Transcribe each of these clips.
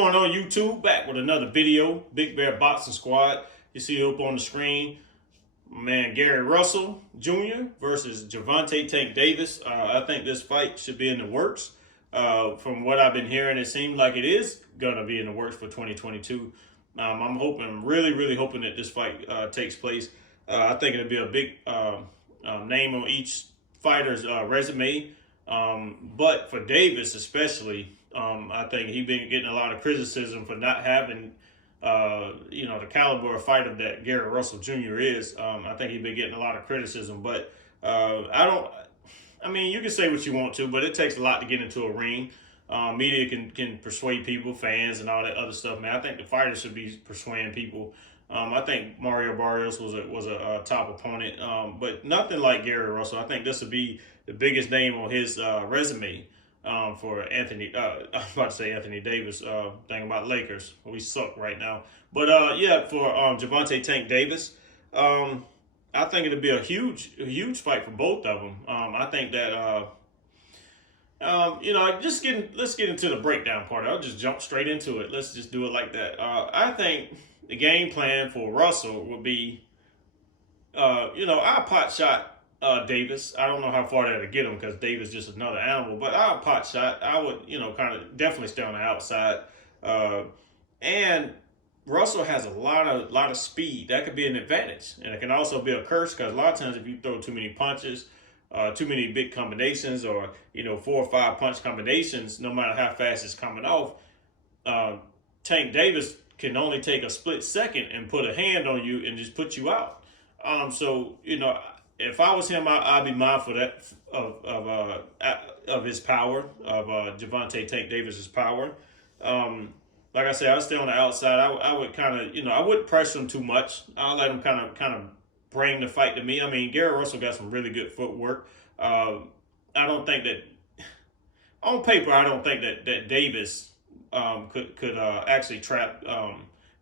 going on, YouTube? Back with another video. Big Bear Boxing Squad. You see it up on the screen. My man Gary Russell Jr. versus Gervonta Tank Davis. I think this fight should be in the works. From what I've been hearing, it seems like it is going to be in the works for 2022. I'm really hoping that this fight takes place. I think it'll be a big name on each fighter's resume. But for Davis especially, I think he's been getting a lot of criticism for not having, the caliber of fighter that Gary Russell Jr. is. I think he's been getting a lot of criticism, but you can say what you want to, but it takes a lot to get into a ring. Media can persuade people, fans, and all that other stuff, man. I think the fighter should be persuading people. I think Mario Barrios was a top opponent, but nothing like Gary Russell. I think this would be the biggest name on his resume for Anthony. I was about to say Anthony Davis. Thing about Lakers, we suck right now. But for Gervonta Tank Davis, I think it'll be a huge fight for both of them. I think that. Let's get into the breakdown part. I'll just jump straight into it. Let's just do it like that. I think the game plan for Russell would be, I pot shot Davis. I don't know how far that'll get him because Davis is just another animal, but I'll pot shot. I would, kind of definitely stay on the outside. And Russell has a lot of speed. That could be an advantage. And it can also be a curse because a lot of times if you throw too many punches, too many big combinations or, 4 or 5 punch combinations, no matter how fast it's coming off, Tank Davis can only take a split second and put a hand on you and just put you out. If I was him, I'd be mindful of his power, of Gervonta Tank Davis's power. Like I said, I'd stay on the outside. I would kind of, I wouldn't press him too much. I'll let him kind of bring the fight to me. I mean, Gary Russell got some really good footwork. I don't think that, on paper, I don't think that Davis could actually trap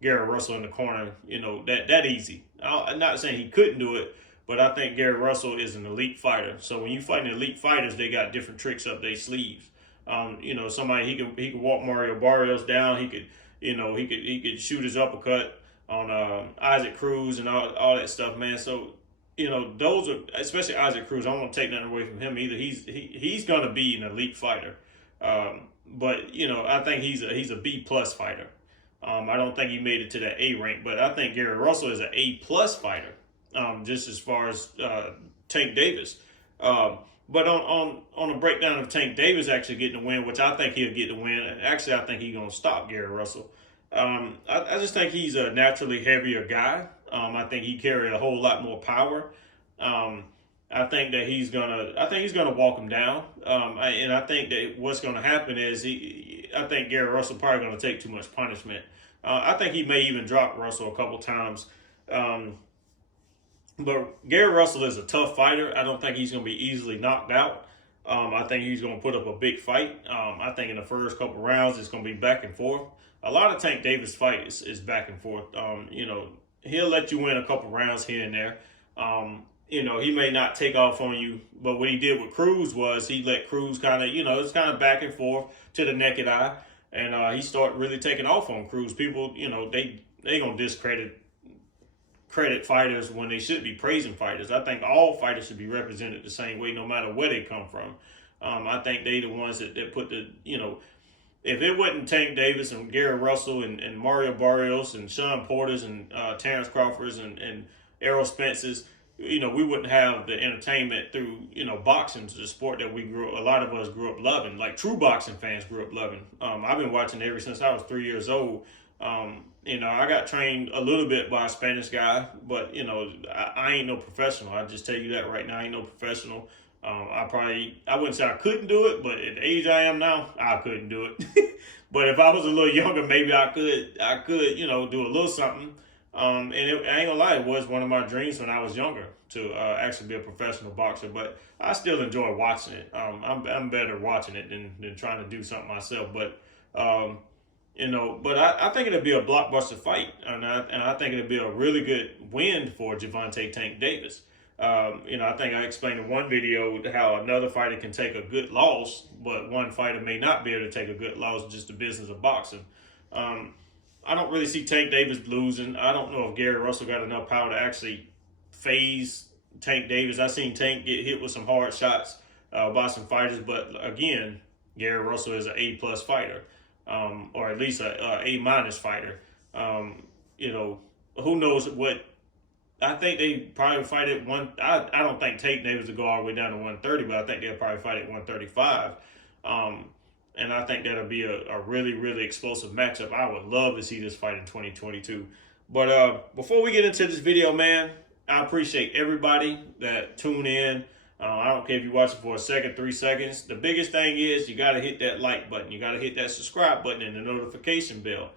Gary Russell in the corner, that easy. I'm not saying he couldn't do it, but I think Gary Russell is an elite fighter. So when you fight elite fighters, they got different tricks up their sleeves. Somebody he could walk Mario Barrios down. He could shoot his uppercut on Isaac Cruz and all that stuff, man. So those are, especially Isaac Cruz. I don't want to take nothing away from him either. He's gonna be an elite fighter, but I think he's a B+ fighter. I don't think he made it to the A rank, but I think Gary Russell is an A+ fighter. Just as far as Tank Davis. But on the breakdown of Tank Davis actually getting the win, which I think he'll get the win. Actually, I think he's gonna stop Gary Russell. I just think he's a naturally heavier guy. I think he carries a whole lot more power. I think he's gonna walk him down. And I think that what's gonna happen is I think Gary Russell probably gonna take too much punishment. I think he may even drop Russell a couple times. But Gary Russell is a tough fighter. I don't think he's gonna be easily knocked out. I think he's gonna put up a big fight. I think in the first couple rounds it's gonna be back and forth. A lot of Tank Davis fights is back and forth. He'll let you win a couple rounds here and there. He may not take off on you, but what he did with Cruz was he let Cruz kind of, it's kind of back and forth to the naked eye, and he started really taking off on Cruz. People, they gonna discredit fighters when they should be praising fighters. I think all fighters should be represented the same way, no matter where they come from. I think they the ones that put the, if it wasn't Tank Davis and Gary Russell and Mario Barrios and Sean Porters and Terrence Crawfords and Errol Spence's, we wouldn't have the entertainment through, boxing, the sport that a lot of us grew up loving, like true boxing fans grew up loving. I've been watching ever since I was 3 years old. I got trained a little bit by a Spanish guy, but, I ain't no professional. I just tell you that right now, I ain't no professional. I wouldn't say I couldn't do it, but at the age I am now, I couldn't do it. But if I was a little younger, maybe I could, do a little something. I ain't gonna lie, it was one of my dreams when I was younger to actually be a professional boxer, but I still enjoy watching it. I'm better watching it than trying to do something myself. But I think it'll be a blockbuster fight, and I think it'll be a really good win for Gervonta Tank Davis. I think I explained in one video how another fighter can take a good loss, but one fighter may not be able to take a good loss, just the business of boxing. I don't really see Tank Davis losing. I don't know if Gary Russell got enough power to actually phase Tank Davis. I've seen Tank get hit with some hard shots by some fighters, but again, Gary Russell is an A+ fighter, or at least a A- fighter. Who knows what? I think they probably fight at one. I don't think Tank Davis will go all the way down to 130, but I think they'll probably fight at 135. And I think that'll be a really, really explosive matchup. I would love to see this fight in 2022. But before we get into this video, man, I appreciate everybody that tuned in. I don't care if you watch it for a second, 3 seconds. The biggest thing is you got to hit that like button. You got to hit that subscribe button and the notification bell.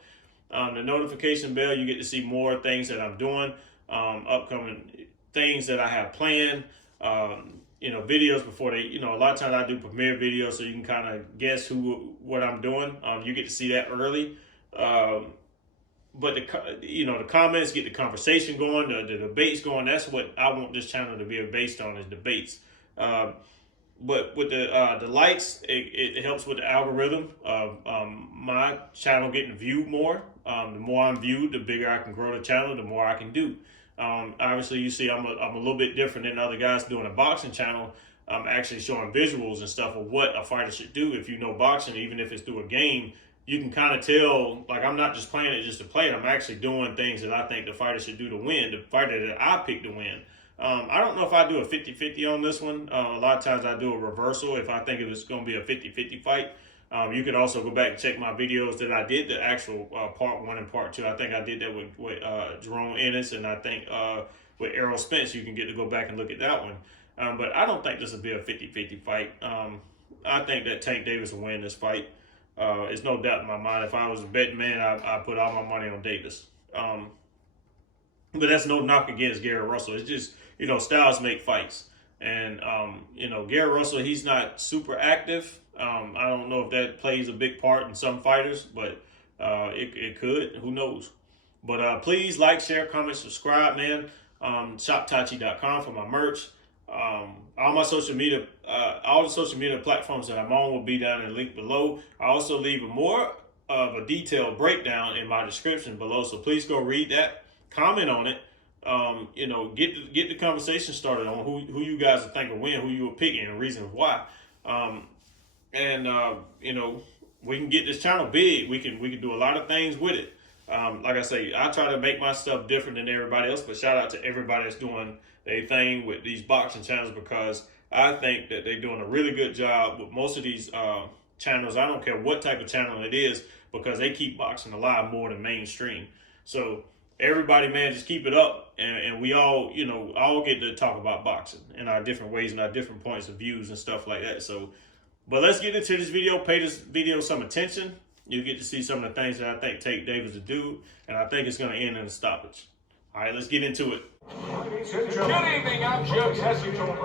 The notification bell, you get to see more things that I'm doing, upcoming things that I have planned. Videos before they, a lot of times I do premiere videos so you can kind of guess what I'm doing. You get to see that early. But the comments get the conversation going, the debates going. That's what I want this channel to be based on, is debates. But with the likes, it helps with the algorithm of my channel getting viewed more. The more I'm viewed, the bigger I can grow the channel, the more I can do. Obviously, you see I'm a little bit different than other guys doing a boxing channel. I'm actually showing visuals and stuff of what a fighter should do. If you know boxing, even if it's through a game, you can kind of tell, like, I'm not just playing it just to play it. I'm actually doing things that I think the fighter should do to win, the fighter that I pick to win. I don't know if I do a 50-50 on this one. A lot of times I do a reversal if I think it's going to be a 50-50 fight. You can also go back and check my videos that I did, the actual part 1 and part 2. I think I did that with Jerome Ennis, and I think with Errol Spence, you can get to go back and look at that one. But I don't think this will be a 50-50 fight. I think that Tank Davis will win this fight. There's no doubt in my mind. If I was a betting man, I put all my money on Davis. But that's no knock against Gary Russell. It's just, styles make fights. And, Gary Russell, he's not super active. I don't know if that plays a big part in some fighters, but it could. Who knows? But please like, share, comment, subscribe, man. ShopTachi.com for my merch. All my social media, all the social media platforms that I'm on will be down in the link below. I also leave more of a detailed breakdown in my description below, so please go read that, comment on it. Get the conversation started on who you guys think will win, who you were picking, and reasons why. We can get this channel big. We can do a lot of things with it. Like I say, I try to make my stuff different than everybody else, but shout out to everybody that's doing their thing with these boxing channels, because I think that they're doing a really good job with most of these channels. I don't care what type of channel it is, because they keep boxing alive more than mainstream. So everybody, man, just keep it up, and we all, all get to talk about boxing in our different ways and our different points of views and stuff like that. So, but let's get into this video. Pay this video some attention. You get to see some of the things that I think Tank Davis will do, and I think it's going to end in a stoppage. All right, let's get into it. Good evening, I'm Joe Tessitore.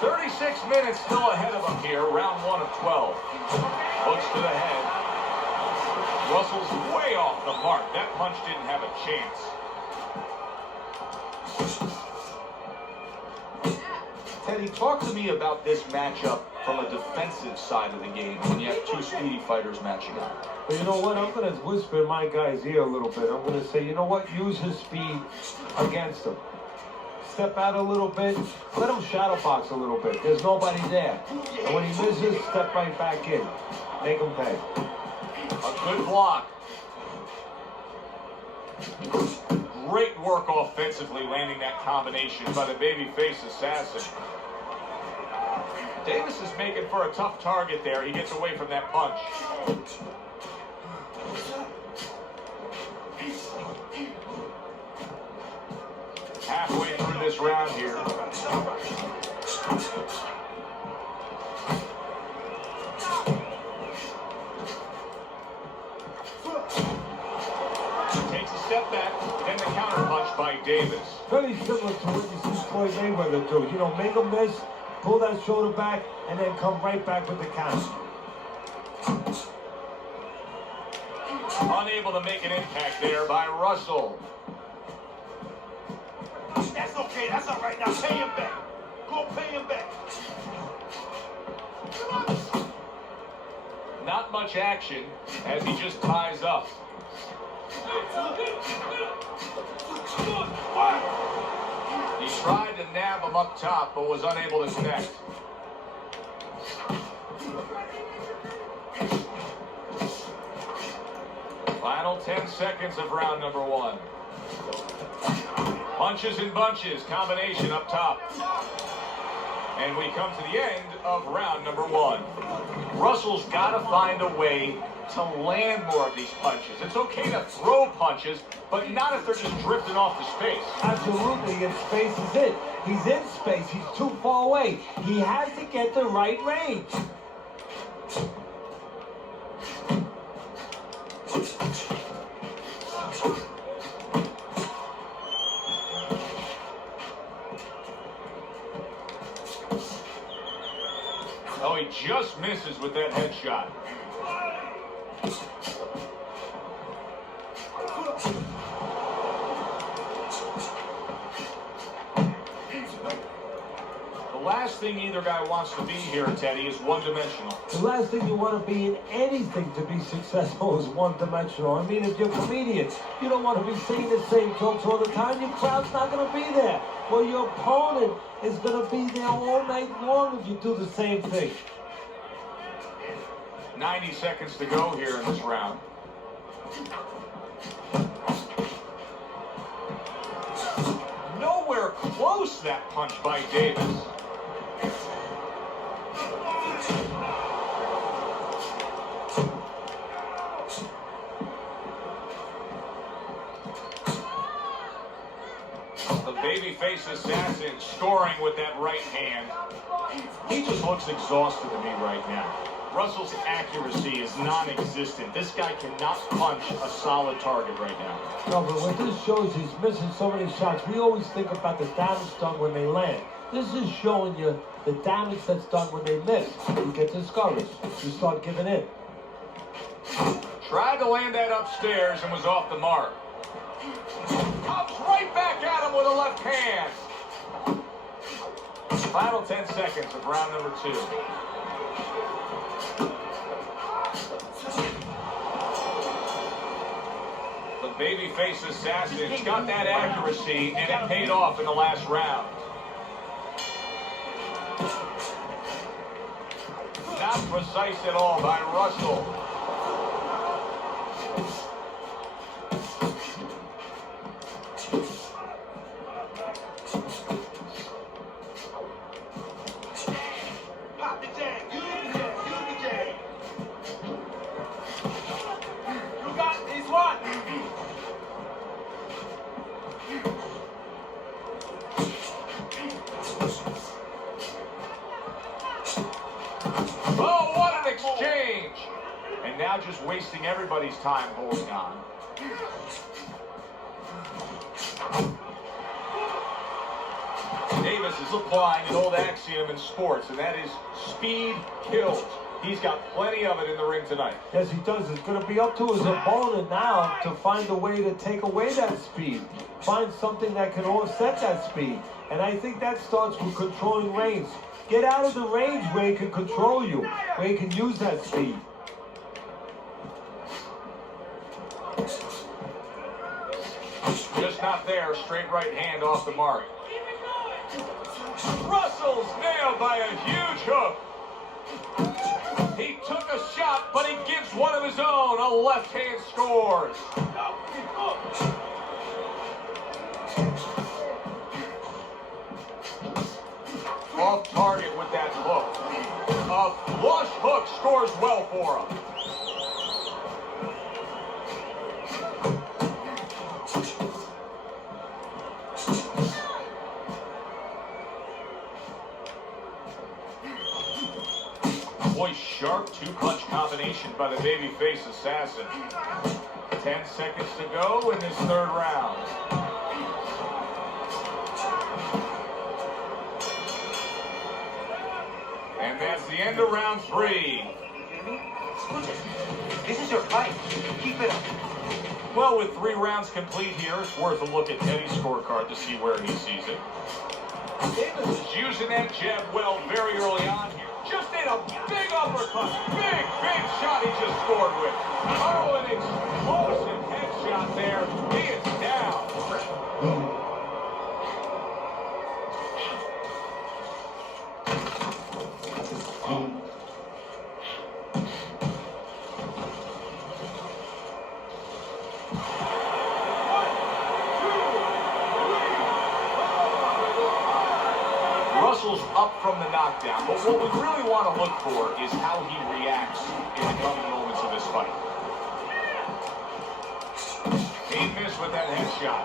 36 minutes still ahead of him here, round 1 of 12. Looks to the head. Russell's way off the mark. That punch didn't have a chance. Teddy, talk to me about this matchup from a defensive side of the game when you have two speedy fighters matching up. Well, you know what? I'm going to whisper in my guy's ear a little bit. I'm going to say, you know what? Use his speed against him. Step out a little bit. Let him shadow box a little bit. There's nobody there. And when he misses, step right back in. Make him pay. A good block. Great work offensively, landing that combination by the babyface assassin. Davis is making for a tough target there. He gets away from that punch. Halfway through this round here. Takes a step back, then the counter punch by Davis. Very similar to what you see Floyd Mayweather do. Make him miss, pull that shoulder back, and then come right back with the counter. Unable to make an impact there by Russell. That's okay, that's all right. Now pay him back. Go pay him back. not much action as he just ties up. He tried to nab him up top, but was unable to connect. Final 10 seconds of round number 1. Punches and bunches, combination up top. And we come to the end of round number 1. Russell's got to find a way to land more of these punches. It's okay to throw punches, but not if they're just drifting off the space. Absolutely, and space is it. He's in space. He's too far away. He has to get the right range. Oh, he just misses with that headshot. The last thing either guy wants to be here, Teddy, is one-dimensional. The last thing you want to be in anything to be successful is one-dimensional. I mean, if you're a comedian, you don't want to be saying the same jokes all the time. Your crowd's not going to be there. Well, your opponent is going to be there all night long if you do the same thing. 90 seconds to go here in this round. Nowhere close, that punch by Davis. The babyface assassin scoring with that right hand. He just looks exhausted to me right now. Russell's accuracy is non-existent. This guy cannot punch a solid target right now. No, but what this shows, he's missing so many shots. We always think about the damage done when they land. This is showing you the damage that's done when they miss. You get discouraged. You start giving in. Tried to land that upstairs and was off the mark. Comes right back at him with a left hand. Final 10 seconds of round number 2. The babyface assassin's got that accuracy, and it paid off in the last round. Not precise at all by Russell. Pop the jam. Use the jam. Use the jam. You got this one. Oh, what an exchange! And now just wasting everybody's time holding on. Davis is applying an old axiom in sports, and that is speed kills. He's got plenty of it in the ring tonight. Yes, he does. It's going to be up to his opponent now to find a way to take away that speed. Find something that can offset that speed. And I think that starts with controlling range. Get out of the range where he can control you, where he can use that speed. Just not there. Straight right hand off the mark. Russell's nailed by a huge hook. He took a shot, but he gives one of his own. A left hand scores. Off target with that hook. A flush hook scores well for him. Boy, sharp two-punch combination by the babyface assassin. 10 seconds to go in this third round. And that's the end of round 3. This is your fight. Keep it up. Well, with 3 rounds complete here, it's worth a look at Teddy's scorecard to see where he sees it. Davis is using that jab well very early on here. just ate a big uppercut. Big shot he just scored with. Oh, an explosive headshot there. He is down. Russell's up from the knockdown, but what we really want to look for is how he reacts in the coming moments of this fight. He missed with that headshot.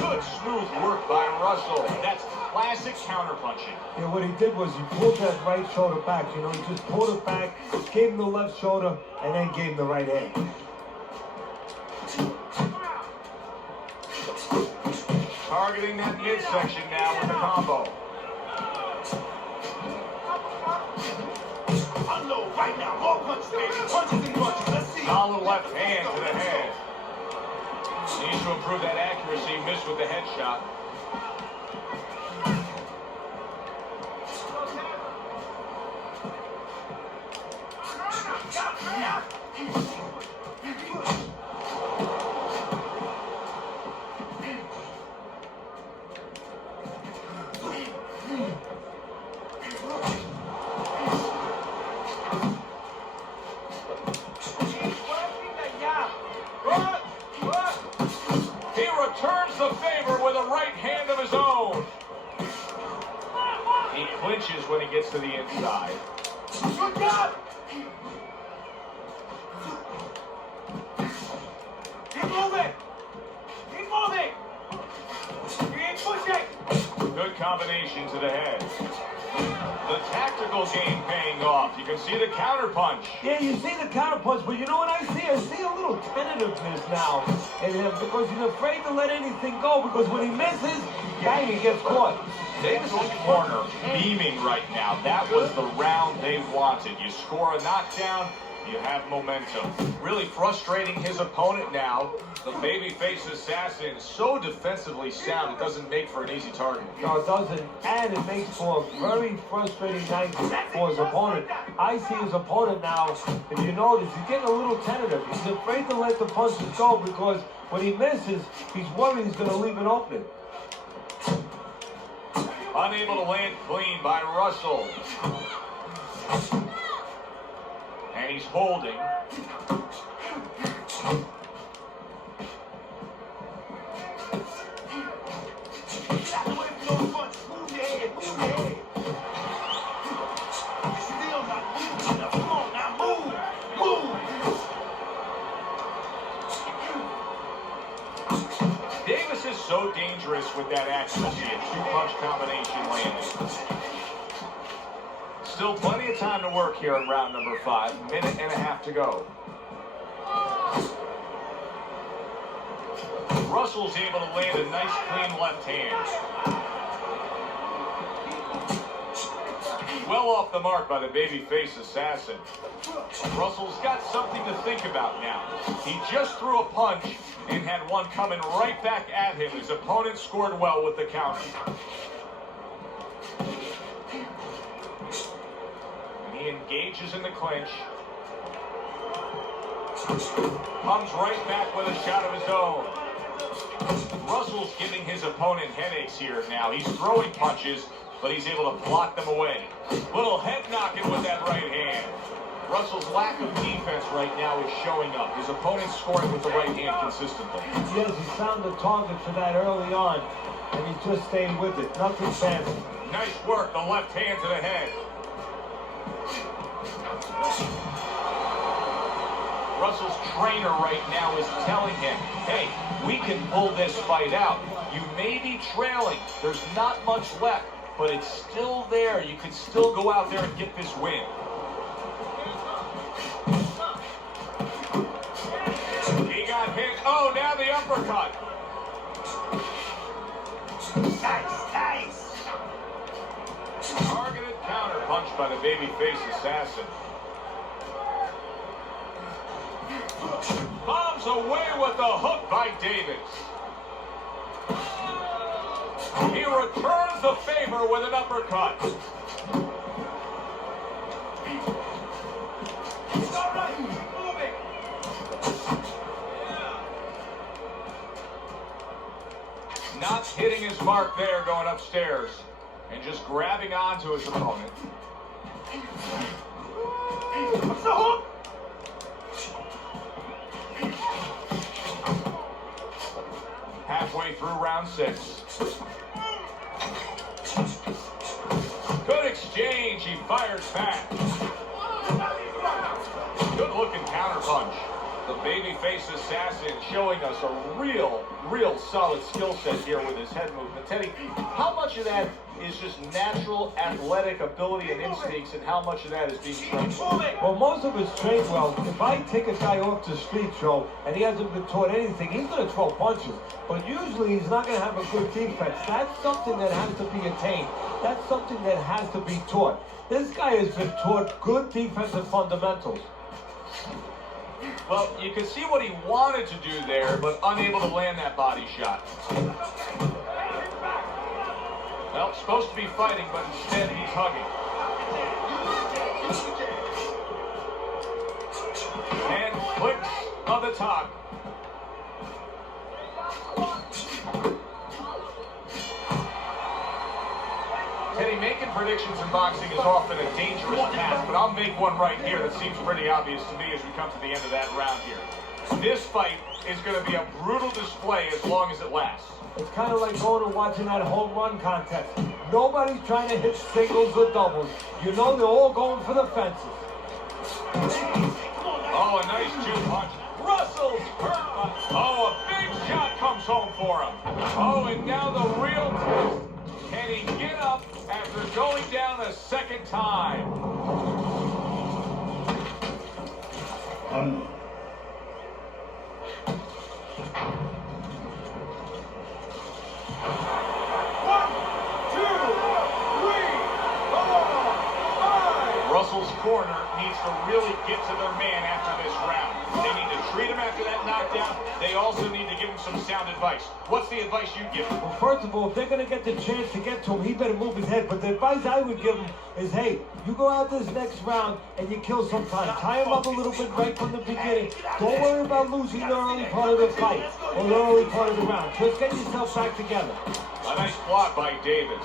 Good smooth work by Russell. That's classic counterpunching. Yeah, what he did was he pulled that right shoulder back. You know, he just pulled it back, gave him the left shoulder, and then gave him the right hand. Targeting that midsection now with the combo. Unload right now. More punches, baby. Punches and punches. Let's see. Solid left hand to the head. Needs to improve that accuracy. Missed with the headshot. He returns the favor with a right hand of his own. He clinches when he gets to the inside. Good job. Keep moving. Keep moving. You ain't pushing. Good combination to the head. The tactical game paying off. You can see the counter punch. Yeah, you see the counter punch, but you know what I see? I see a little tentativeness now in him because he's afraid to let anything go because when he misses, bang, he gets caught. Davis's corner beaming right now. That was the round they wanted. You score a knockdown, you have momentum. Really frustrating his opponent now. The babyface assassin, so defensively sound, it doesn't make for an easy target. No, it doesn't, and it makes for a very frustrating night for his opponent. I see his opponent now, if you notice, he's getting a little tentative. He's afraid to let the punches go because when he misses, he's worried he's going to leave an opening. Unable to land clean by Russell. And he's holding. Davis is so dangerous with that accuracy, a two-punch combination landing. Still plenty of time to work here in round number 5. Minute and a half to go. Russell's able to land a nice clean left hand. Well off the mark by the babyface assassin. Russell's got something to think about now. He just threw a punch and had one coming right back at him. His opponent scored well with the counter. And he engages in the clinch. Comes right back with a shot of his own. Russell's giving his opponent headaches here now. He's throwing punches, but he's able to block them away. Little head knocking with that right hand. Russell's lack of defense right now is showing up. His opponent's scoring with the right hand consistently. Yes, he found the target for that early on, and he just stayed with it. Nothing fancy. Nice work, the left hand to the head. Russell's trainer right now is telling him, hey, we can pull this fight out. You may be trailing. There's not much left, but it's still there. You can still go out there and get this win. He got hit. Oh, now the uppercut. Nice. Targeted counter punch by the babyface assassin. Bombs away with the hook by Davis. He returns the favor with an uppercut. Not hitting his mark there going upstairs and just grabbing onto his opponent. Halfway through round 6. Good exchange. He fires back. Good looking counter punch. The babyface assassin showing us a real solid skill set here with his head movement. Teddy, how much of that is just natural athletic ability and instincts, and how much of that is being trained? Well, most of it's trained well. If I take a guy off the street, Joe, and he hasn't been taught anything, he's going to throw punches. But usually he's not going to have a good defense. That's something that has to be attained. That's something that has to be taught. This guy has been taught good defensive fundamentals. Well, you can see what he wanted to do there, but unable to land that body shot. Well, supposed to be fighting, but instead he's hugging. And clicks of the top. Teddy, making predictions in boxing is often a dangerous task, but I'll make one right here that seems pretty obvious to me as we come to the end of that round here. This fight is going to be a brutal display as long as it lasts. It's kind of like going and watching that home run contest. Nobody's trying to hit singles or doubles. You know they're all going for the fences. Oh, a nice 2-punch. Russell's hurt. Oh, a big shot comes home for him. Oh, and now the real test. Can he get up after going down a second time? Russell's corner needs to really get to their man after this round. They need to treat him after that knockdown. They also need to give him some sound advice. What's the advice you give him? Well, first of all, if they're going to get the chance to get to him, he better move his head. But the advice I would give him is, hey, you go out this next round and you kill some time. Tie him up a little bit right from the beginning. Don't worry about losing the early part of the fight or the early part of the round. Just get yourself back together. A nice block by Davis.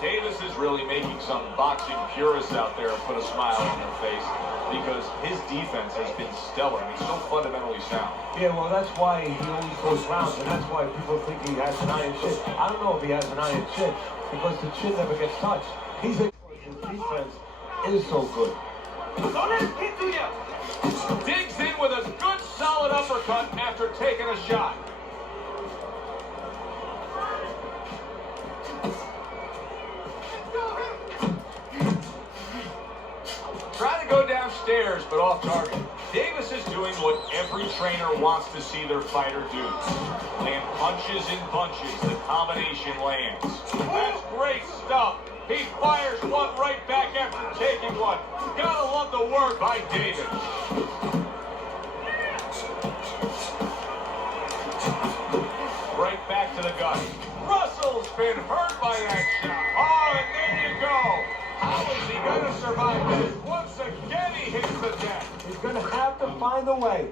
Davis is really making some boxing purists out there put a smile on their face because his defense has been stellar. He's so fundamentally sound. Yeah, well, that's why he always goes rounds, and that's why people think he has an iron chin. I don't know if he has an iron chin because the chin never gets touched. His defense is so good. Digs in with a good solid uppercut after taking a shot. Trying to go downstairs, but off target. Davis is doing what every trainer wants to see their fighter do. Land punches in bunches. The combination lands. That's great stuff. He fires one right back after taking one. Gotta love the work by Davis. Right back to the gut. Russell's been hurt by that shot. Oh, and there you go. How is he going to survive this? Once again, he hits the deck. He's going to have to find a way.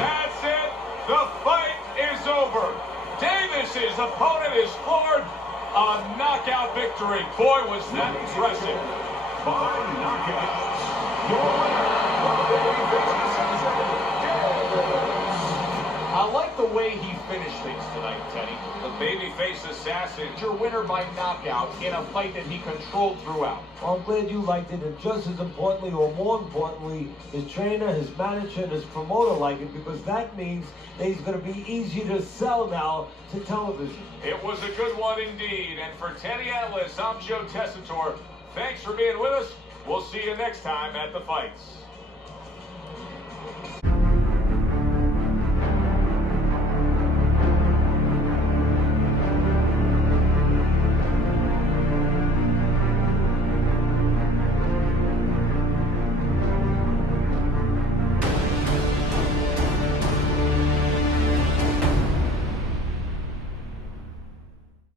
That's it. The fight is over. Davis's opponent is floored. A knockout victory. Boy, was that impressive. By knockout. Your winner, I like the way he finished things tonight, Teddy. The babyface assassin, your winner by knockout in a fight that he controlled throughout. Well, I'm glad you liked it, and just as importantly, or more importantly, his trainer, his manager, and his promoter like it, because that means that he's going to be easy to sell now to television. It was a good one indeed, and for Teddy Atlas, I'm Joe Tessitore. Thanks for being with us. We'll see you next time at the fights.